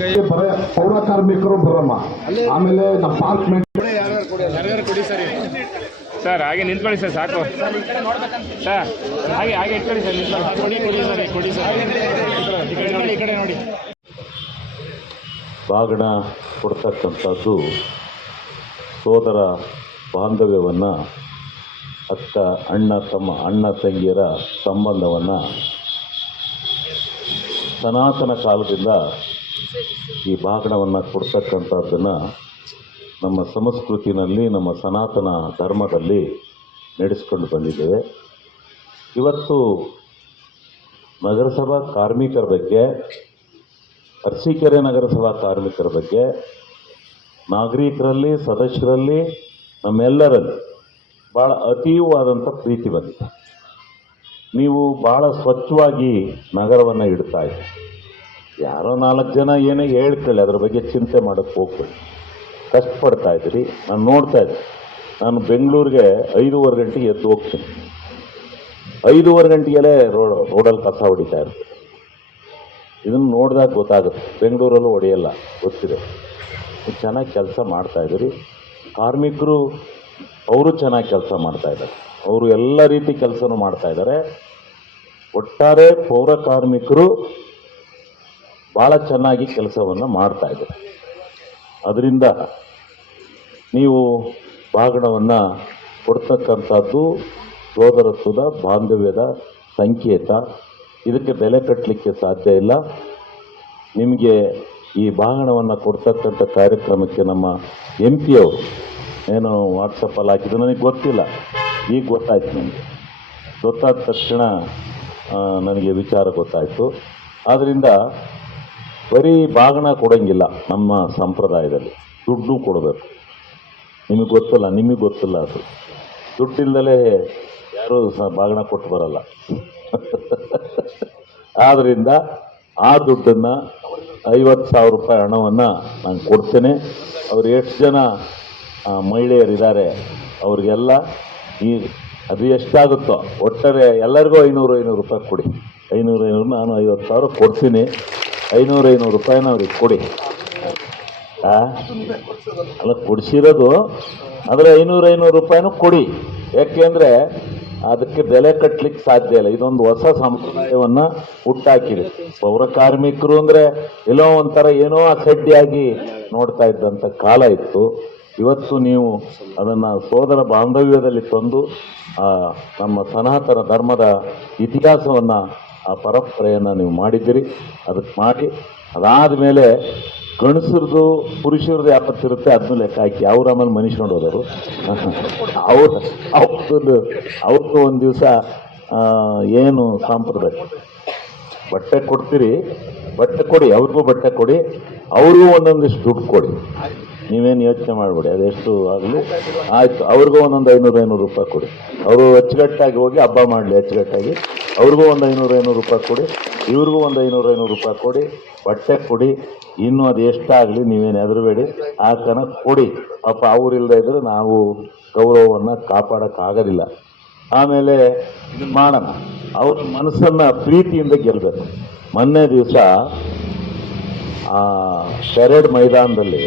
ಕೈ ಪೌರ ಕಾರ್ಮಿಕರು ಬರಮ್ಮ ಆಮೇಲೆ ನಮ್ಮ ಪಾರ್ಕ್ ಸರ್, ಹಾಗೆ ನಿಂತ್ಕೊಳ್ಳಿ ಸರ್, ಸಾಕು. ಸರ್, ಹಾಗೆ ಹಾಗೆ ಇಟ್ಕೊಳ್ಳಿ ಸರ್, ನಿಂತ್ಕೊಳ್ಳಿ. ಕೊಡಿ ಕೊಡಿ ಸರ್ ಕೊಡಿ ಸರ್. ಈ ಕಡೆ ನೋಡಿ, ಈ ಕಡೆ ನೋಡಿ. ಬಾಗಿಣ ಕೊಡ್ತಕ್ಕಂಥದ್ದು ಸೋದರ ಬಾಂಧವ್ಯವನ್ನು ಅಕ್ಕ ಅಣ್ಣ ತಮ್ಮ ಅಣ್ಣ ತಂಗಿಯರ ಸಂಬಂಧವನ್ನು ಸನಾತನ ಕಾಲದಿಂದ ಈ ಭಾಗಣವನ್ನು ಕೊಡ್ತಕ್ಕಂಥದ್ದನ್ನು ನಮ್ಮ ಸಂಸ್ಕೃತಿನಲ್ಲಿ, ನಮ್ಮ ಸನಾತನ ಧರ್ಮದಲ್ಲಿ ನಡೆಸ್ಕೊಂಡು ಬಂದಿದ್ದೇವೆ. ಇವತ್ತು ನಗರಸಭಾ ಕಾರ್ಮಿಕರ ಬಗ್ಗೆ, ಅರಸೀಕೆರೆ ನಗರಸಭಾ ಕಾರ್ಮಿಕರ ಬಗ್ಗೆ ನಾಗರಿಕರಲ್ಲಿ, ಸದಸ್ಯರಲ್ಲಿ, ನಮ್ಮೆಲ್ಲರಲ್ಲಿ ಭಾಳ ಅತೀವವಾದಂಥ ಪ್ರೀತಿ ಬಂದಿದೆ. ನೀವು ಭಾಳ ಸ್ವಚ್ಛವಾಗಿ ನಗರವನ್ನು ಇಡ್ತಾ ಇದ್ದೀರಿ. ಯಾರೋ ನಾಲ್ಕು ಜನ ಏನೇ ಹೇಳ್ಕೊಳ್ಳಿ ಅದ್ರ ಬಗ್ಗೆ ಚಿಂತೆ ಮಾಡೋಕ್ಕೆ ಹೋಗ್ಬೇಡಿ. ಕಷ್ಟಪಡ್ತಾ ಇದ್ದೀರಿ. ನಾನು ನೋಡ್ತಾ ಇದ್ದೆ ನಾನು ಬೆಂಗಳೂರಿಗೆ ಐದೂವರೆ ಗಂಟೆಗೆ ಎದ್ದು ಹೋಗ್ತೀನಿ. ಐದೂವರೆ ಗಂಟೆಗೆಲ್ಲೇ ರೋಡ್ ರೋಡಲ್ಲಿ ಕಸ ಹೊಡಿತಾ ಇರ್ತೀನಿ ಇದನ್ನು ನೋಡಿದಾಗ ಗೊತ್ತಾಗುತ್ತೆ. ಬೆಂಗಳೂರಲ್ಲೂ ಹೊಡೆಯಲ್ಲ. ಗೊತ್ತಿದೆ. ಚೆನ್ನಾಗಿ ಕೆಲಸ ಮಾಡ್ತಾ ಇದ್ದೀರಿ. ಕಾರ್ಮಿಕರು ಅವರು ಚೆನ್ನಾಗಿ ಕೆಲಸ ಮಾಡ್ತಾ ಇದ್ದಾರೆ. ಅವರು ಎಲ್ಲ ರೀತಿ ಕೆಲಸನೂ ಮಾಡ್ತಾ ಇದ್ದಾರೆ. ಒಟ್ಟಾರೆ ಪೌರ ಕಾರ್ಮಿಕರು ಭಾಳ ಚೆನ್ನಾಗಿ ಕೆಲಸವನ್ನು ಮಾಡ್ತಾ ಇದ್ದಾರೆ. ಅದರಿಂದ ನೀವು ಭಾಗಣವನ್ನು ಕೊಡ್ತಕ್ಕಂಥದ್ದು ಸೋದರತ್ವದ, ಬಾಂಧವ್ಯದ ಸಂಕೇತ. ಇದಕ್ಕೆ ಬೆಲೆ ಕಟ್ಟಲಿಕ್ಕೆ ಸಾಧ್ಯ ಇಲ್ಲ. ನಿಮಗೆ ಈ ಭಾಗಣವನ್ನು ಕೊಡ್ತಕ್ಕಂಥ ಕಾರ್ಯಕ್ರಮಕ್ಕೆ ನಮ್ಮ ಎಂ ಪಿ ಅವರು ಏನು ವಾಟ್ಸಪ್ಪಲ್ಲಿ ಹಾಕಿದ್ರು. ನನಗೆ ಗೊತ್ತಿಲ್ಲ. ಈಗ ಗೊತ್ತಾಯ್ತು ನನಗೆ ಗೊತ್ತಾದ ತಕ್ಷಣ ನನಗೆ ವಿಚಾರ ಗೊತ್ತಾಯಿತು. ಆದ್ದರಿಂದ ಬರೀ ಬಾಗಣ ಕೊಡೋಂಗಿಲ್ಲ ನಮ್ಮ ಸಂಪ್ರದಾಯದಲ್ಲಿ. ದುಡ್ಡು ಕೊಡಬೇಕು. ನಿಮಗೆ ಗೊತ್ತಲ್ಲ, ನಿಮಗೆ ಗೊತ್ತಿಲ್ಲ ಅದು. ದುಡ್ಡಿಲ್ಲದೆ ಯಾರೂ ಸಹ ಬಾಗಣ ಕೊಟ್ಟು ಬರಲ್ಲ. ಆದ್ದರಿಂದ ಆ ದುಡ್ಡನ್ನು ಐವತ್ತು ಸಾವಿರ ರೂಪಾಯಿ ಹಣವನ್ನು ನಾನು ಕೊಡ್ತೇನೆ. ಅವ್ರು ಎಷ್ಟು ಜನ ಮಹಿಳೆಯರಿದ್ದಾರೆ, ಅವ್ರಿಗೆಲ್ಲ ಈ ಅದು ಎಷ್ಟಾಗುತ್ತೋ, ಒಟ್ಟಾರೆ ಎಲ್ಲರಿಗೂ ಐನೂರು ಐನೂರು ರೂಪಾಯಿ ಕೊಡಿ. ಐನೂರು ಐನೂರು ನಾನು ಐವತ್ತು ಸಾವಿರ ಕೊಡ್ತೀನಿ. ಐನೂರು ಐನೂರು ರೂಪಾಯಿನ ಅವ್ರಿಗೆ ಕೊಡಿ? ಅಲ್ಲ, ಕೊಡಿಸಿರೋದು, ಆದರೆ ಐನೂರು ಐನೂರು ರೂಪಾಯಿನೂ ಕೊಡಿ. ಯಾಕೆಂದರೆ ಅದಕ್ಕೆ ಬೆಲೆ ಕಟ್ಟಲಿಕ್ಕೆ ಸಾಧ್ಯ ಇಲ್ಲ. ಇದೊಂದು ಹೊಸ ಸಂಪ್ರದಾಯವನ್ನು ಹುಟ್ಟಾಕಿದೆ. ಪೌರ ಕಾರ್ಮಿಕರು ಅಂದರೆ ಎಲ್ಲೋ ಒಂಥರ ಏನೋ ಅಸಡ್ಡಿಯಾಗಿ ನೋಡ್ತಾ ಇದ್ದಂಥ ಕಾಲ ಇತ್ತು. ಇವತ್ತು ನೀವು ಅದನ್ನು ಸೋದರ ಬಾಂಧವ್ಯದಲ್ಲಿ ತಂದು ನಮ್ಮ ಸನಾತನ ಧರ್ಮದ ಇತಿಹಾಸವನ್ನು, ಆ ಪರಂಪರೆಯನ್ನು ನೀವು ಮಾಡಿದ್ದೀರಿ. ಅದಕ್ಕೆ ಮಾಡಿ, ಅದಾದ ಮೇಲೆ ಗಂಡಸರದು ಪುರುಷರದು ಯಾವತ್ತಿರುತ್ತೆ ಅದನ್ನು ಲೆಕ್ಕ ಹಾಕಿ. ಅವ್ರ ಆಮೇಲೆ ಮನುಷ್ಯ ನೋಡೋದವರು ಅವ್ರ, ಅವ್ರದ್ದು ಅವ್ರದ್ದು ಒಂದು ದಿವಸ ಏನು ಸಾಂಪ್ರದಾಯಿಕ. ಬಟ್ಟೆ ಕೊಡ್ತೀರಿ, ಬಟ್ಟೆ ಕೊಡಿ, ಅವ್ರಿಗೂ ಬಟ್ಟೆ ಕೊಡಿ, ಅವ್ರಿಗೂ ಒಂದೊಂದಿಷ್ಟು ದುಡ್ಡು ಕೊಡಿ. ನೀವೇನು ಯೋಚನೆ ಮಾಡಬೇಡಿ, ಅದೆಷ್ಟು ಆಗಲಿ? ಆಯಿತು, ಅವ್ರಿಗೂ ಒಂದೊಂದು ಐನೂರು ಐನೂರು ರೂಪಾಯಿ ಕೊಡಿ. ಅವರು ಅಚ್ಚುಕಟ್ಟಾಗಿ ಹೋಗಿ ಹಬ್ಬ ಮಾಡಲಿ, ಅಚ್ಚುಕಟ್ಟಾಗಿ. ಅವ್ರಿಗೂ ಒಂದು ಐನೂರು ಐನೂರು ರೂಪಾಯಿ ಕೊಡಿ. ಇವ್ರಿಗೂ ಒಂದು ಐನೂರು ಐನೂರು ರೂಪಾಯಿ ಕೊಡಿ. ಬಟ್ಟೆ ಕೊಡಿ. ಇನ್ನೂ ಅದು ಎಷ್ಟಾಗಲಿ ನೀವೇನು ಹೆದರಬೇಡಿ. ಆ ಕಣ ಕೊಡಿ. ಪಾಪ ಅವರಿಲ್ಲದೆ ಇದ್ದರೆ ನಾವು ಗೌರವವನ್ನು ಕಾಪಾಡೋಕ್ಕಾಗೋದಿಲ್ಲ. ಆಮೇಲೆ ಇದು ಮಾಡೋಣ ಅವ್ರ ಮನಸ್ಸನ್ನು ಪ್ರೀತಿಯಿಂದ ಗೆಲ್ಲಬೇಕು ಮೊನ್ನೆ ದಿವಸ ಆ ಪೆರೇಡ್ ಮೈದಾನದಲ್ಲಿ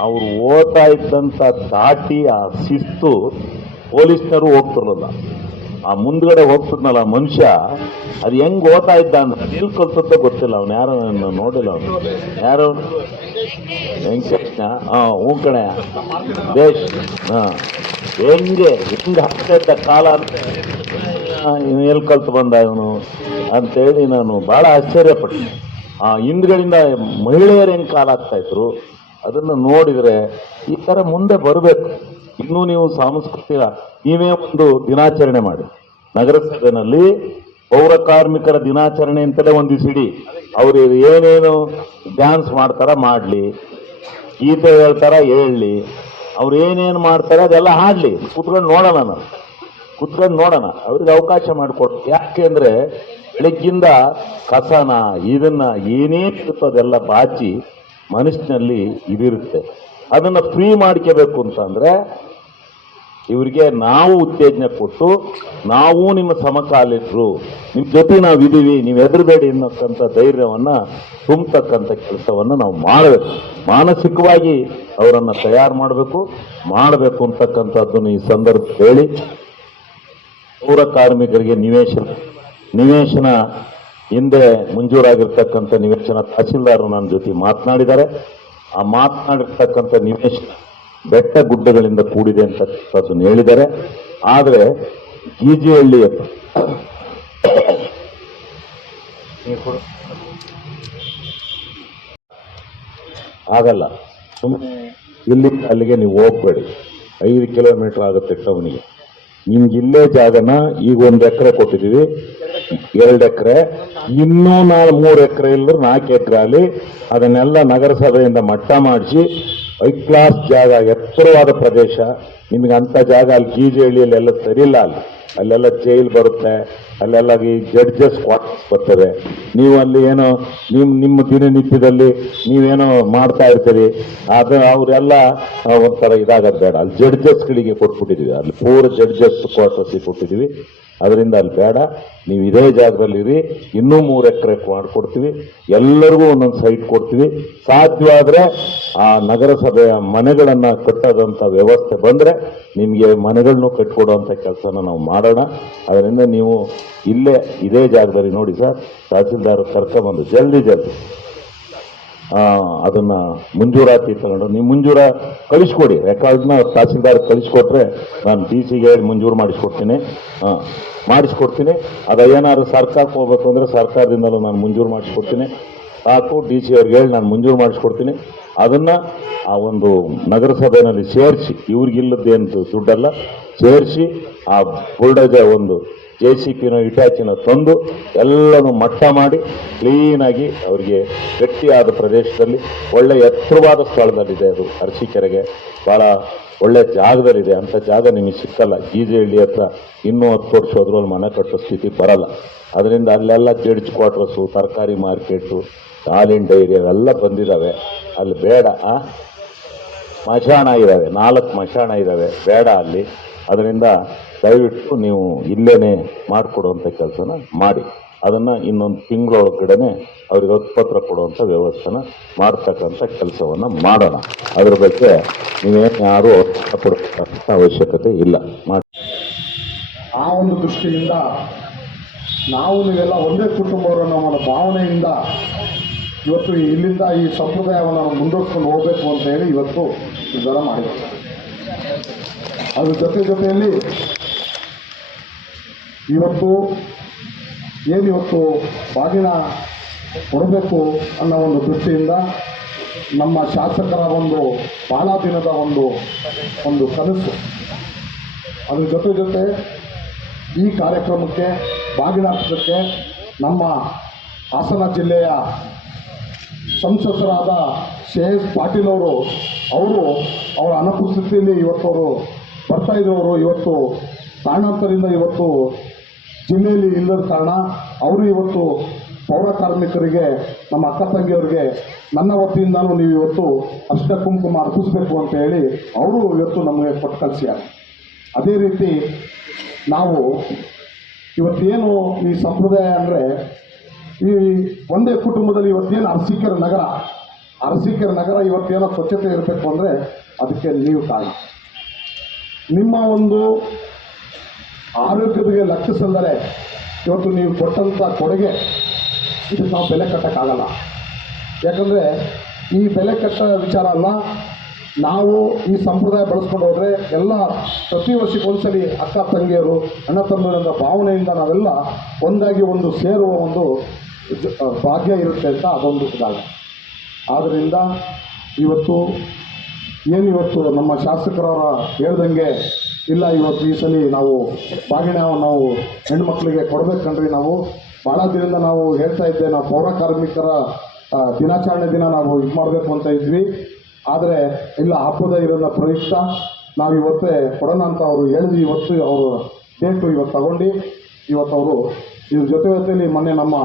ಅವರು ಓದ್ತಾ ಇದ್ದಂಥ ದಾಟಿ ಆ ಶಿಸ್ತು ಪೊಲೀಸ್ನರು ಹೋಗ್ತಿರಲಿಲ್ಲ. ಆ ಮುಂದ್ಗಡೆ ಹೋಗ್ತಿದ್ನಲ್ಲ ಮನುಷ್ಯ, ಅದು ಹೆಂಗ್ ಓದ್ತಾ ಇದ್ದ ಅಂದ್ರೆ ಎಲ್ಲಿ ಗೊತ್ತಿಲ್ಲ ಅವ್ನು. ಯಾರೋ ನೋಡಿಲ್ಲ ಅವನು. ಯಾರು? ವೆಂಕಟೇಶ್ನ? ಹಾಂ, ಹ್ಞೂ ಕಣೆ. ದೇಶ್, ಹಾಂ. ಹೆಂಗೆ ಹೆಂಗೆ ಹಾಕ್ತಾ ಇದ್ದ ಕಾಲ ಅಂತ. ಇವನು ಎಲ್ಲಿ ಕಲ್ತು ಬಂದ ಇವನು ಅಂತೇಳಿ ನಾನು ಭಾಳ ಆಶ್ಚರ್ಯಪಟ್ಟೆ. ಆ ಹಿಂದ್ಗಡೆಯಿಂದ ಮಹಿಳೆಯರು ಹೆಂಗೆ ಇದ್ರು? ಅದನ್ನು ನೋಡಿದರೆ ಈ ಥರ ಮುಂದೆ ಬರಬೇಕು. ಇನ್ನೂ ನೀವು ಸಾಂಸ್ಕೃತಿಕ, ನೀವೇ ಒಂದು ದಿನಾಚರಣೆ ಮಾಡಿ. ನಗರಸಭೆಯಲ್ಲಿ ಪೌರ ಕಾರ್ಮಿಕರ ದಿನಾಚರಣೆ ಅಂತಲೇ ಒಂದು ಸಿಡಿ ಅವರು ಏನೇನು ಡ್ಯಾನ್ಸ್ ಮಾಡ್ತಾರ ಮಾಡಲಿ. ಗೀತೆ ಹೇಳ್ತಾರ ಹೇಳಲಿ ಅವ್ರು ಏನೇನು ಮಾಡ್ತಾರೆ ಅದೆಲ್ಲ ಹಾಡಲಿ. ಕುತ್ಕೊಂಡು ನೋಡೋಣ ನಾವು. ಕುತ್ಕೊಂಡು ನೋಡೋಣ. ಅವ್ರಿಗೆ ಅವಕಾಶ ಮಾಡಿಕೊಡು. ಯಾಕೆ ಅಂದರೆ ಬೆಳಗ್ಗಿಂದ ಕಸನ, ಇದನ್ನು ಏನೇ ಇರುತ್ತೋ ಅದೆಲ್ಲ ಬಾಚಿ ಮನಸ್ಸಿನಲ್ಲಿ ಇದಿರುತ್ತೆ. ಅದನ್ನು ಫ್ರೀ ಮಾಡ್ಕೋಬೇಕು ಅಂತಂದರೆ ಇವರಿಗೆ ನಾವು ಉತ್ತೇಜನ ಕೊಟ್ಟು, ನಾವು ನಿಮ್ಮ ಸಮಕಾಲೀನರು ನಿಮ್ಮ ಜೊತೆ ನಾವು ಇದ್ದೀವಿ ನೀವು ಹೆದರಬೇಡಿ ಅನ್ನೋಕ್ಕಂಥ ಧೈರ್ಯವನ್ನು, ತುಂಬತಕ್ಕಂಥ ಕೆಲಸವನ್ನು ನಾವು ಮಾಡಬೇಕು. ಮಾನಸಿಕವಾಗಿ ಅವರನ್ನು ತಯಾರು ಮಾಡಬೇಕು ಮಾಡಬೇಕು ಅಂತಕ್ಕಂಥದ್ದನ್ನು ಈ ಸಂದರ್ಭ ಹೇಳಿ. ಪೌರ ಕಾರ್ಮಿಕರಿಗೆ ನಿವೇಶನ ನಿವೇಶನ ಹಿಂದೆ ಮಂಜೂರಾಗಿರ್ತಕ್ಕಂಥ ನಿವೇಶನ ತಹಸೀಲ್ದಾರರು ನನ್ನ ಜೊತೆ ಮಾತನಾಡಿದ್ದಾರೆ. ಆ ಮಾತನಾಡಿರ್ತಕ್ಕಂಥ ನಿವೇಶನ ಬೆಟ್ಟ ಗುಡ್ಡಗಳಿಂದ ಕೂಡಿದೆ ಅಂತಕ್ಕಂಥದ್ದನ್ನು ಹೇಳಿದ್ದಾರೆ. ಆದರೆ ಗೀಜಿಹಳ್ಳಿಯ ಆಗಲ್ಲ ಸುಮ್ಮನೆ ಇಲ್ಲಿ ಅಲ್ಲಿಗೆ ನೀವು ಹೋಗ್ಬೇಡಿ. ಐದು ಕಿಲೋಮೀಟರ್ ಆಗುತ್ತೆ ಟೌನಿಗೆ ನಿಮ್ಗೆ ಇಲ್ಲೇ ಜಾಗನ ಈಗ ಒಂದು ಎಕರೆ ಕೊಟ್ಟಿದ್ದೀವಿ ಎರಡು ಎಕರೆ. ಇನ್ನೂ ನಾಳೆ ಮೂರು ಎಕರೆ ಇಲ್ಲದ್ರೆ ನಾಲ್ಕು ಎಕರೆ ಅಲ್ಲಿ ಅದನ್ನೆಲ್ಲ ನಗರಸಭೆಯಿಂದ ಮಟ್ಟ ಮಾಡಿಸಿ ಐ ಕ್ಲಾಸ್ ಜಾಗ, ಎತ್ತರವಾದ ಪ್ರದೇಶ. ನಿಮಗೆ ಅಂಥ ಜಾಗ ಅಲ್ಲಿ ಗೀಜಹಳ್ಳಿಯಲ್ಲಿ ಎಲ್ಲ ಸರಿಯಿಲ್ಲ ಅಲ್ಲಿ. ಅಲ್ಲೆಲ್ಲ ಜೈಲ್ ಬರುತ್ತೆ, ಅಲ್ಲೆಲ್ಲ ಈ ಜಡ್ಜಸ್ ಕ್ವಾರ್ಟರ್ಸ್ ಬರ್ತವೆ ನೀವು ಅಲ್ಲಿ ಏನೋ ನಿಮ್ಮ ನಿಮ್ಮ ದಿನನಿತ್ಯದಲ್ಲಿ ನೀವೇನೋ ಮಾಡ್ತಾ ಇರ್ತೀರಿ, ಅದು ಅವರೆಲ್ಲ ಒಂಥರ ಇದಾಗದ್ ಬೇಡ. ಅಲ್ಲಿ ಜಡ್ಜಸ್ಗಳಿಗೆ ಕೊಟ್ಬಿಟ್ಟಿದ್ದೀವಿ ಅಲ್ಲಿ ಪೂರ ಜಡ್ಜಸ್ ಕ್ವಾರ್ಟರ್ಸಿಗೆ ಕೊಟ್ಟಿದ್ದೀವಿ ಅದರಿಂದ ಅಲ್ಲಿ ಬೇಡ. ನೀವು ಇದೇ ಜಾಗದಲ್ಲಿರಿ. ಇನ್ನೂ ಮೂರು ಎಕರೆ ಮಾಡಿಕೊಡ್ತೀವಿ ಎಲ್ಲರಿಗೂ ಒಂದೊಂದು ಸೈಟ್ ಕೊಡ್ತೀವಿ. ಸಾಧ್ಯವಾದರೆ ಆ ನಗರಸಭೆಯ ಮನೆಗಳನ್ನು ಕಟ್ಟೋದಂಥ ವ್ಯವಸ್ಥೆ ಬಂದರೆ ನಿಮಗೆ ಮನೆಗಳನ್ನು ಕಟ್ಕೊಡುವಂಥ ಕೆಲಸನ ನಾವು ಮಾಡೋಣ. ಅದರಿಂದ ನೀವು ಇಲ್ಲೇ ಇದೇ ಜಾಗದಲ್ಲಿ ನೋಡಿ ಸರ್. ತಹಸೀಲ್ದಾರ್ ಕರ್ಕೊಂಬಂದು ಜಲ್ದಿ ಜಲ್ದಿ. ಅದನ್ನ ಮಂಜೂರಾತಿ ತಗೊಂಡು ನೀವು ಮುಂಜೂರ ಕಳಿಸ್ಕೊಡಿ. ರೆಕಾರ್ಡ್ನ ತಹಸೀಲ್ದಾರ್ ಕಳಿಸ್ಕೊಟ್ರೆ ನಾನು ಡಿ ಸಿಗೆ ಹೇಳಿ ಮಂಜೂರು ಮಾಡಿಸ್ಕೊಡ್ತೀನಿ. ಮಾಡಿಸ್ಕೊಡ್ತೀನಿ. ಅದು ಏನಾದ್ರು ಸರ್ಕಾರಕ್ಕೆ ಹೋಗ್ಬೇಕು ಅಂದರೆ ಸರ್ಕಾರದಿಂದಲೂ ನಾನು ಮಂಜೂರು ಮಾಡಿಸ್ಕೊಡ್ತೀನಿ. ಸಾಕು ಡಿ ಸಿ ಅವ್ರಿಗೆ ಹೇಳಿ ನಾನು ಮಂಜೂರು ಮಾಡಿಸ್ಕೊಡ್ತೀನಿ. ಅದನ್ನು ಆ ಒಂದು ನಗರಸಭೆಯಲ್ಲಿ ಸೇರಿಸಿ ಇವ್ರಿಗಿಲ್ಲದ್ದೇನು ದುಡ್ಡಲ್ಲ, ಸೇರಿಸಿ ಆ ಬುಲ್ಡೋಜರ್ ಒಂದು ಜೆ ಸಿ ಪಿನೋ ಇಟಾಚಿನೋ ತಂದು ಎಲ್ಲನೂ ಮಟ್ಟ ಮಾಡಿ ಕ್ಲೀನಾಗಿ ಅವರಿಗೆ ಗಟ್ಟಿಯಾದ ಪ್ರದೇಶದಲ್ಲಿ ಒಳ್ಳೆ ಎತ್ತರವಾದ ಸ್ಥಳದಲ್ಲಿದೆ ಅದು ಅರಸೀಕೆರೆಗೆ. ಭಾಳ ಒಳ್ಳೆ ಜಾಗದಲ್ಲಿದೆ. ಅಂಥ ಜಾಗ ನಿಮಗೆ ಸಿಕ್ಕಲ್ಲ. ಗೀಜಹಳ್ಳಿ ಹತ್ರ ಇನ್ನೂ ಹತ್ತು ವರ್ಷ ಹೋದ್ರಲ್ಲಿ ಮನೆ ಕಟ್ಟೋ ಸ್ಥಿತಿ ಬರಲ್ಲ. ಅದರಿಂದ ಅಲ್ಲೆಲ್ಲ ಜಡ್ಜ್ ಕ್ವಾರ್ಟರ್ಸು ತರಕಾರಿ ಮಾರ್ಕೆಟು ಹಾಲಿನ ಡೈರಿ ಅವೆಲ್ಲ ಬಂದಿದ್ದಾವೆ. ಅಲ್ಲಿ ಬೇಡ? ಮಶಾಣ ಇದ್ದಾವೆ ನಾಲ್ಕು ಮಶಾಣ ಇದ್ದಾವೆ ಬೇಡ ಅಲ್ಲಿ. ಅದರಿಂದ ದಯವಿಟ್ಟು ನೀವು ಇಲ್ಲೇ ಮಾಡಿಕೊಡುವಂಥ ಕೆಲಸನ ಮಾಡಿ. ಅದನ್ನು ಇನ್ನೊಂದು ತಿಂಗಳೊಳಗಡೆ ಅವ್ರಿಗೆ ಉತ್ಪತ್ರ ಕೊಡುವಂಥ ವ್ಯವಸ್ಥೆನ ಮಾಡ್ತಕ್ಕಂಥ ಕೆಲಸವನ್ನು ಮಾಡೋಣ. ಅದ್ರ ಬಗ್ಗೆ ನೀವೇನು ಯಾರೂ ಕೊಡ್ತಕ್ಕಂಥ ಅವಶ್ಯಕತೆ ಇಲ್ಲ. ಮಾಡಿ. ಆ ಒಂದು ದೃಷ್ಟಿಯಿಂದ ನಾವು ನೀವೆಲ್ಲ ಒಂದೇ ಕುಟುಂಬವರು ಭಾವನೆಯಿಂದ ಇವತ್ತು ಇಲ್ಲಿಂದ ಈ ಸಂಪ್ರದಾಯವನ್ನು ನಾವು ಮುಂದುವರ್ಸ್ಕೊಂಡು ಹೋಗಬೇಕು ಅಂತ ಹೇಳಿ ಇವತ್ತು ನಿರ್ಧಾರ ಮಾಡಿದ್ದಾರೆ. ಅದ್ರ ಜೊತೆ ಜೊತೆಯಲ್ಲಿ ಇವತ್ತು ಏನಿವತ್ತು ಬಾಗಿನ ಕೊಡಬೇಕು ಅನ್ನೋ ಒಂದು ದೃಷ್ಟಿಯಿಂದ ನಮ್ಮ ಶಾಸಕರ ಒಂದು ಬಹಳ ದಿನದ ಒಂದು ಒಂದು ಕನಸು. ಅದ್ರ ಜೊತೆ ಜೊತೆ ಈ ಕಾರ್ಯಕ್ರಮಕ್ಕೆ, ಬಾಗಿನ ಹಾಕೋದಕ್ಕೆ ನಮ್ಮ ಹಾಸನ ಜಿಲ್ಲೆಯ ಸಂಸದರಾದ ಶ್ರೇಯಸ್ ಪಾಟೀಲ್ ಅವರು ಅವರು ಅವರ ಅನುಪಸ್ಥಿತಿಯಲ್ಲಿ ಇವತ್ತು ಅವರು ಬರ್ತಾ ಇದ್ದವರು ಇವತ್ತು ಕಾರಣಾಂತರದಿಂದ ಇವತ್ತು ಜಿಲ್ಲೆಯಲ್ಲಿ ಇಲ್ಲದ ಕಾರಣ ಅವರು ಇವತ್ತು ಪೌರ ಕಾರ್ಮಿಕರಿಗೆ, ನಮ್ಮ ಅಕ್ಕ ತಂಗಿಯವರಿಗೆ, ನನ್ನ ವತಿಯಿಂದನೂ ನೀವು ಇವತ್ತು ಅಷ್ಟ ಕುಂಕುಮ ಅರ್ಪಿಸಬೇಕು ಅಂತ ಹೇಳಿ ಅವರು ಇವತ್ತು ನಮಗೆ ಕೊಟ್ಟು ಕಳಿಸ್ಯಾರ ಅದೇ ರೀತಿ ನಾವು ಇವತ್ತೇನು ಈ ಸಂಪ್ರದಾಯ ಅಂದರೆ ಈ ಒಂದೇ ಕುಟುಂಬದಲ್ಲಿ ಇವತ್ತೇನು ಅರಸೀಕೆರೆ ನಗರ ಅರಸೀಕೆರೆ ನಗರ ಇವತ್ತೇನೋ ಸ್ವಚ್ಛತೆ ಇರಬೇಕು ಅಂದರೆ ಅದಕ್ಕೆ ನೀವು ತಾಯಿ. ನಿಮ್ಮ ಒಂದು ಆರೋಗ್ಯದ ಲಕ್ಷಿಸಂದರೆ ಇವತ್ತು ನೀವು ಕೊಟ್ಟಂಥ ಕೊಡುಗೆ, ಇದಕ್ಕೆ ನಾವು ಬೆಲೆ ಕಟ್ಟೋಕ್ಕಾಗಲ್ಲ. ಯಾಕಂದರೆ ಈ ಬೆಲೆ ಕಟ್ಟ ವಿಚಾರ ಅಲ್ಲ, ನಾವು ಈ ಸಂಪ್ರದಾಯ ಬಳಸ್ಕೊಂಡು ಹೋದರೆ ಎಲ್ಲ ಪ್ರತಿ ವರ್ಷಕ್ಕೊಂದ್ಸಲಿ ಅಕ್ಕ ತಂಗಿಯರು, ಅಣ್ಣ ತಮ್ಮರಿಂದ ಭಾವನೆಯಿಂದ ನಾವೆಲ್ಲ ಒಂದಾಗಿ ಒಂದು ಸೇರುವ ಒಂದು ಭಾಗ್ಯ ಇರುತ್ತೆ ಅಂತ ಅದೊಂದು ಭಾಗ ಆದ್ದರಿಂದ ಇವತ್ತು ಏನು ಇವತ್ತು ನಮ್ಮ ಶಾಸಕರವರ ಹೇಳ್ದಂಗೆ, ಇಲ್ಲ ಇವತ್ತು ಈ ಸಲ ನಾವು ಬಾಗಿನ ನಾವು ಹೆಣ್ಮಕ್ಳಿಗೆ ಕೊಡ್ಬೇಕಂಡ್ರಿ ನಾವು. ಭಾಳ ದಿನದಿಂದ ನಾವು ಹೇಳ್ತಾ ಇದ್ದೆ, ನಾವು ಪೌರ ಕಾರ್ಮಿಕರ ದಿನಾಚರಣೆ ದಿನ ನಾವು ಇದು ಮಾಡಬೇಕು ಅಂತ ಇದ್ವಿ. ಆದರೆ ಇಲ್ಲ, ಹಬ್ಬದ ಇರೋದ ಪ್ರಯುಕ್ತ ನಾವು ಇವತ್ತೇ ಕೊಡೋಣ ಅಂತ ಅವರು ಹೇಳಿದ್ವಿ ಇವತ್ತು ಅವರು ಡೇಟು ಇವತ್ತು ತಗೊಂಡು, ಇವತ್ತು ಅವರು ಇದ್ರ ಜೊತೆ ಜೊತೆಯಲ್ಲಿ ಮೊನ್ನೆ ನಮ್ಮ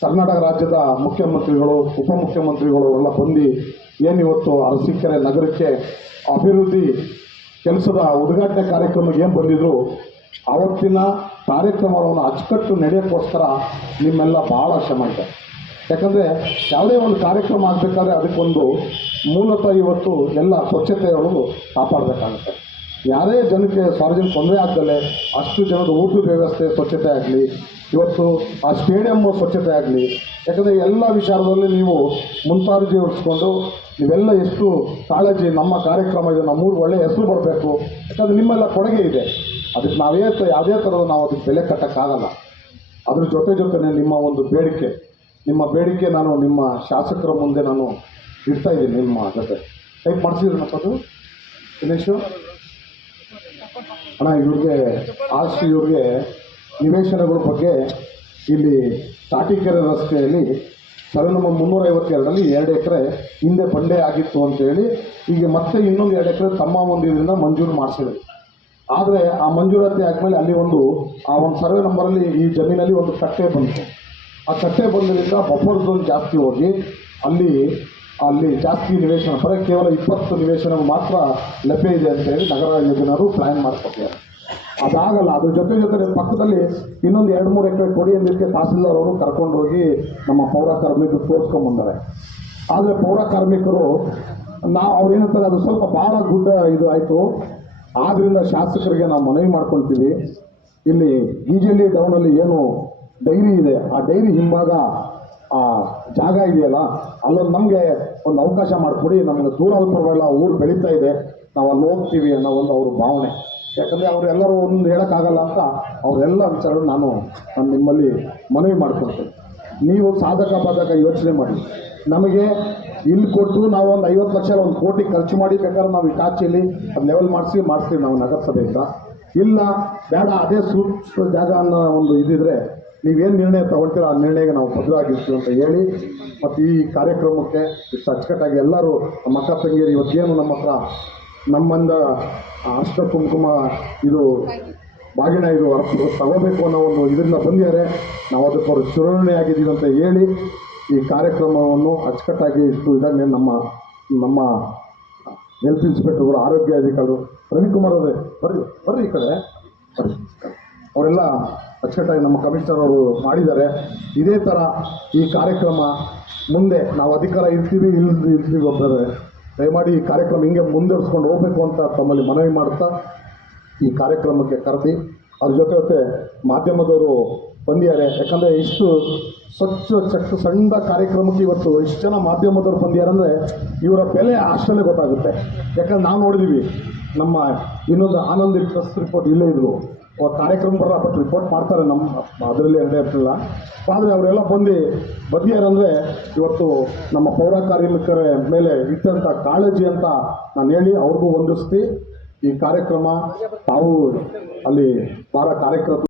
ಕರ್ನಾಟಕ ರಾಜ್ಯದ ಮುಖ್ಯಮಂತ್ರಿಗಳು, ಉಪಮುಖ್ಯಮಂತ್ರಿಗಳು ಎಲ್ಲ ಬಂದು ಏನು ಇವತ್ತು ಅರಸೀಕೆರೆ ನಗರಕ್ಕೆ ಅಭಿವೃದ್ಧಿ ಕೆಲಸದ ಉದ್ಘಾಟನೆ ಕಾರ್ಯಕ್ರಮಕ್ಕೆ ಏನು ಬಂದಿದ್ರು ಅವತ್ತಿನ ಕಾರ್ಯಕ್ರಮವನ್ನು ಅಚ್ಚುಕಟ್ಟು ನಡೆಯೋಕ್ಕೋಸ್ಕರ ನಿಮ್ಮೆಲ್ಲ ಭಾಳ ಶ್ರಮ ಇದೆ. ಯಾಕಂದರೆ ಯಾವುದೇ ಒಂದು ಕಾರ್ಯಕ್ರಮ ಆಗಬೇಕಾದ್ರೆ ಅದಕ್ಕೊಂದು ಮೂಲತಃ ಇವತ್ತು ಎಲ್ಲ ಸ್ವಚ್ಛತೆಯನ್ನು ಕಾಪಾಡಬೇಕಾಗುತ್ತೆ. ಯಾರೇ ಜನಕ್ಕೆ ಸಾರ್ವಜನಿಕ ತೊಂದರೆ ಆಗ್ದಲೆ ಅಷ್ಟು ಜನದ ಊಟದ ವ್ಯವಸ್ಥೆ ಸ್ವಚ್ಛತೆ ಆಗಲಿ ಇವತ್ತು ಆ ಸ್ಟೇಡಿಯಮ್ಮು ಸ್ವಚ್ಛತೆ ಆಗಲಿ, ಯಾಕಂದರೆ ಎಲ್ಲ ವಿಚಾರದಲ್ಲಿ ನೀವು ಮುಂತಾರ್ಜಿ ಉಳಿಸ್ಕೊಂಡು ನೀವೆಲ್ಲ ಎಷ್ಟು ಕಾಳಜಿ, ನಮ್ಮ ಕಾರ್ಯಕ್ರಮ ಇದೆ ನಮ್ಮೂರು ಒಳ್ಳೆಯ ಹೆಸರು ಬರಬೇಕು, ಯಾಕಂದರೆ ನಿಮ್ಮೆಲ್ಲ ಕೊಡುಗೆ ಇದೆ. ಅದಕ್ಕೆ ನಾವೇ ಯಾವುದೇ ಥರದ ನಾವು ಅದಕ್ಕೆ ಬೆಲೆ ಕಟ್ಟೋಕ್ಕಾಗಲ್ಲ. ಅದ್ರ ಜೊತೆ ಜೊತೆನೆ ನಿಮ್ಮ ಒಂದು ಬೇಡಿಕೆ, ನಿಮ್ಮ ಬೇಡಿಕೆ ನಾನು ನಿಮ್ಮ ಶಾಸಕರ ಮುಂದೆ ನಾನು ಇಡ್ತಾ ಇದ್ದೀನಿ ನಿಮ್ಮ ಜೊತೆ. ಟೈಪ್ ಮಾಡಿಸಿದ್ರೆ ಮತ್ತದು ದಿನೇಶು ಅಣ್ಣ, ಇವ್ರಿಗೆ ಆಸ್ತಿ ಇವ್ರಿಗೆ ನಿವೇಶನಗಳ ಬಗ್ಗೆ ಇಲ್ಲಿ ತಾಟಿಕೆರೆ ರಸ್ತೆಯಲ್ಲಿ ಸರ್ವೆ ನಂಬರ್ ಮುನ್ನೂರೈವತ್ತೆರಡರಲ್ಲಿ ಎರಡು ಎಕರೆ ಹಿಂದೆ ಬಂಡೆ ಆಗಿತ್ತು ಅಂತೇಳಿ ಈಗ ಮತ್ತೆ ಇನ್ನೊಂದು ಎರಡು ಎಕರೆ ತಮ್ಮ ಒಂದು ಇದರಿಂದ ಮಂಜೂರು ಮಾಡಿಸಿದೆ ಆದರೆ ಆ ಮಂಜೂರಾತಿ ಆದಮೇಲೆ ಅಲ್ಲಿ ಒಂದು, ಆ ಒಂದು ಸರ್ವೆ ನಂಬರಲ್ಲಿ ಈ ಜಮೀನಲ್ಲಿ ಒಂದು ಕಟ್ಟೆ ಬಂತು. ಆ ಕಟ್ಟೆ ಬಂದಿದ್ದರಿಂದ ಬಫರ್ ಝೋನ್ ಜಾಸ್ತಿ ಹೋಗಿ ಅಲ್ಲಿ ಅಲ್ಲಿ ಜಾಸ್ತಿ ನಿವೇಶನ, ಬರೀ ಕೇವಲ ಇಪ್ಪತ್ತು ನಿವೇಶನ ಮಾತ್ರ ಲಭ್ಯ ಇದೆ ಅಂತ ಹೇಳಿ ನಗರ ಯೋಜನರು ಪ್ಲ್ಯಾನ್ ಮಾಡ್ಕೊಟ್ಟಿದ್ದಾರೆ. ಅದಾಗಲ್ಲ ಅದ್ರ ಜೊತೆ ಜೊತೆ ಪಕ್ಕದಲ್ಲಿ ಇನ್ನೊಂದು ಎರಡು ಮೂರು ಎಕರೆ ಕೊಡಿ ಅಂದಿದ್ದಕ್ಕೆ ತಹಸೀಲ್ದಾರ್ ಅವರು ಕರ್ಕೊಂಡು ಹೋಗಿ ನಮ್ಮ ಪೌರ ಕಾರ್ಮಿಕರು ತೋರಿಸ್ಕೊಂಬಂದಾರೆ. ಆದರೆ ಪೌರ ಕಾರ್ಮಿಕರು, ನಾವು ಅವ್ರು ಏನಂತಾರೆ, ಅದು ಸ್ವಲ್ಪ ಭಾಳ ಗುಡ್ಡ ಇದು ಆಯಿತು. ಆದ್ದರಿಂದ ಶಾಸಕರಿಗೆ ನಾವು ಮನವಿ ಮಾಡ್ಕೊಳ್ತೀವಿ ಇಲ್ಲಿ ಈಜಲ್ಲಿ ಡೌನಲ್ಲಿ ಏನು ಡೈರಿ ಇದೆ, ಆ ಡೈರಿ ಹಿಂಭಾಗ ಜಾಗ ಇದೆಯಲ್ಲ, ಅಲ್ಲೊಂದು ನಮಗೆ ಒಂದು ಅವಕಾಶ ಮಾಡಿಕೊಡಿ, ನಮಗೆ ದೂರ ಪರವಾಗಿಲ್ಲ ಊರು ಬೆಳೀತಾ ಇದೆ, ನಾವು ಅಲ್ಲಿ ಹೋಗ್ತೀವಿ ಅನ್ನೋ ಒಂದು ಅವ್ರ ಭಾವನೆ. ಯಾಕಂದರೆ ಅವರೆಲ್ಲರೂ ಒಂದು ಹೇಳೋಕ್ಕಾಗಲ್ಲ ಅಂತ ಅವರೆಲ್ಲ ವಿಚಾರ ನಾನು ನಾನು ನಿಮ್ಮಲ್ಲಿ ಮನವಿ ಮಾಡಿಕೊಡ್ತೇನೆ ನೀವು ಸಾಧಕ ಬಾಧಕ ಯೋಚನೆ ಮಾಡಿ. ನಮಗೆ ಇಲ್ಲಿ ಕೊಟ್ಟು ನಾವು ಒಂದು ಐವತ್ತು ಲಕ್ಷ ಒಂದು ಕೋಟಿ ಖರ್ಚು ಮಾಡಿ ಬೇಕಾದ್ರೆ ನಾವು ಈ ಕಾಚಿಯಲ್ಲಿ ಅದು ಲೆವೆಲ್ ಮಾಡಿಸಿ ಮಾಡಿಸ್ತೀವಿ ನಾವು ನಗರಸಭೆಯಿಂದ ಇಲ್ಲ, ಬೇಡ, ಅದೇ ಸೂಕ್ಷ್ಮ ಜಾಗ ಅನ್ನೋ ಒಂದು ಇದಿದ್ರೆ ನೀವೇನು ನಿರ್ಣಯ ತಗೊಳ್ತೀರ? ಆ ನಿರ್ಣಯಕ್ಕೆ ನಾವು ಬದಲಾಗಿರ್ತೀವಿ ಅಂತ ಹೇಳಿ, ಮತ್ತು ಈ ಕಾರ್ಯಕ್ರಮಕ್ಕೆ ಇಷ್ಟು ಅಚ್ಚುಕಟ್ಟಾಗಿ ಎಲ್ಲರೂ ನಮ್ಮ ಅಕ್ಕ ತಂಗಿಯರು ಇವತ್ತೇನು ನಮ್ಮ ಹತ್ರ ನಮ್ಮಂದ ಅಷ್ಟ ಕುಂಕುಮ ಇದು ಬಾಗಿನ ಇದು ತಗೋಬೇಕು ಅನ್ನೋ ಒಂದು ಇದರಿಂದ ಬಂದಿದ್ದಾರೆ. ನಾವು ಅದಕ್ಕೆ ಅವರು ಚುನಾವಣೆ ಆಗಿದ್ದೀವಿ ಅಂತ ಹೇಳಿ ಈ ಕಾರ್ಯಕ್ರಮವನ್ನು ಅಚ್ಚುಕಟ್ಟಾಗಿ ಇಷ್ಟು ಇದನ್ನೇ ನಮ್ಮ ನಮ್ಮ ಹೆಲ್ತ್ ಇನ್ಸ್ಪೆಕ್ಟರ್ಗಳು ಆರೋಗ್ಯ ಅಧಿಕಾರಿಗಳು, ರವಿಕುಮಾರ್ ಅವರೇ, ಬರ್ರಿ ಬರ್ರಿ ಈ ಕಡೆ. ಅವರೆಲ್ಲ ಅಚ್ಚುಕಟ್ಟಾಗಿ ನಮ್ಮ ಕಮಿಷನರ್ ಅವರು ಮಾಡಿದ್ದಾರೆ. ಇದೇ ಥರ ಈ ಕಾರ್ಯಕ್ರಮ ಮುಂದೆ ನಾವು ಅಧಿಕಾರ ಇರ್ತೀವಿ ಇಲ್ದು ಇರ್ತೀವಿ ಒಬ್ಬರೇ. ದಯಮಾಡಿ ಈ ಕಾರ್ಯಕ್ರಮ ಹಿಂಗೆ ಮುಂದುವರಿಸ್ಕೊಂಡು ಹೋಗಬೇಕು ಅಂತ ತಮ್ಮಲ್ಲಿ ಮನವಿ ಮಾಡ್ತಾ ಈ ಕಾರ್ಯಕ್ರಮಕ್ಕೆ ಕರೆಸಿ. ಅದ್ರ ಜೊತೆ ಜೊತೆ ಮಾಧ್ಯಮದವರು ಬಂದಿದ್ದಾರೆ. ಯಾಕಂದರೆ ಇಷ್ಟು ಸ್ವಚ್ಛ ಚಕ್ಕ ಸಣ್ಣ ಕಾರ್ಯಕ್ರಮಕ್ಕೆ ಇವತ್ತು ಇಷ್ಟು ಜನ ಮಾಧ್ಯಮದವರು ಬಂದಿದ್ದಾರೆ ಇವರ ಬೆಲೆ ಅಷ್ಟಲ್ಲೇ ಗೊತ್ತಾಗುತ್ತೆ. ಯಾಕಂದ್ರೆ ನಾವು ನೋಡಿದ್ದೀವಿ ನಮ್ಮ ಇನ್ನೊಂದು ಆನಂದ್ ಪ್ರೆಸ್ ರಿಪೋರ್ಟ್ ಇಲ್ಲೇ ಇದ್ರು ಕಾರ್ಯಕ್ರಮ ಬರಲ್ಲ ಬಟ್ ರಿಪೋರ್ಟ್ ಮಾಡ್ತಾರೆ ನಮ್ಮ, ಅದರಲ್ಲಿ ಎರಡೇ ಇರ್ತಿಲ್ಲ ಆದರೆ ಅವರೆಲ್ಲ ಬಂದು ಬದಿಯಾರಂದರೆ ಇವತ್ತು ನಮ್ಮ ಪೌರ ಕಾರ್ಮಿಕರ ಮೇಲೆ ಇಟ್ಟಂಥ ಕಾಳಜಿ ಅಂತ ನಾನು ಹೇಳಿ ಅವ್ರಿಗೂ ಹೊಂದಿಸ್ತಿ ಈ ಕಾರ್ಯಕ್ರಮ ತಾವು ಅಲ್ಲಿ ಬಾರ ಕಾರ್ಯಕ್ರಮ